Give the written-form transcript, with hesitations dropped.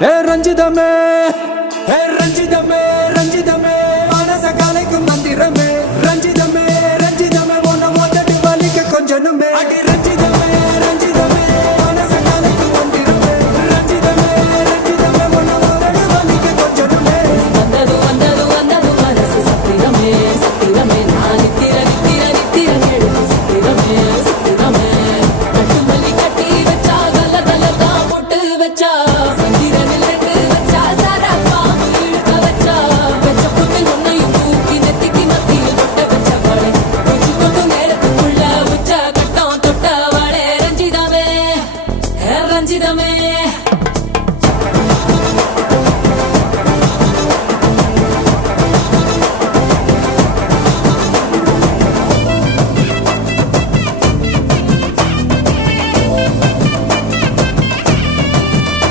ரஞ்சிதமே ரஞ்சிதமே ரஞ்சிதமே மனச கலைக்கும் மந்திரமே ரஞ்சிதமே ரஞ்சிதமே உன்னை மொத்தடி வலிக்க கொஞ்சனுமே அடி ரஞ்சிதமே ரஞ்சிதமே மனச கலைக்கும் மந்திரமே ரஞ்சிதமே ரஞ்சிதமே உன்னை மொத்தடி வலிக்க கொஞ்சனுமே வந்தது வந்தது வந்தது மனசு சத்திரமே சத்திரமே நான் நித்திர நித்திர நித்திர கேடு சத்திரமே சத்திரமே கட்டுமல்லி கட்டி வச்சா கல கல தான் போட்டு வச்சா சந்திரனில் ரெண்டு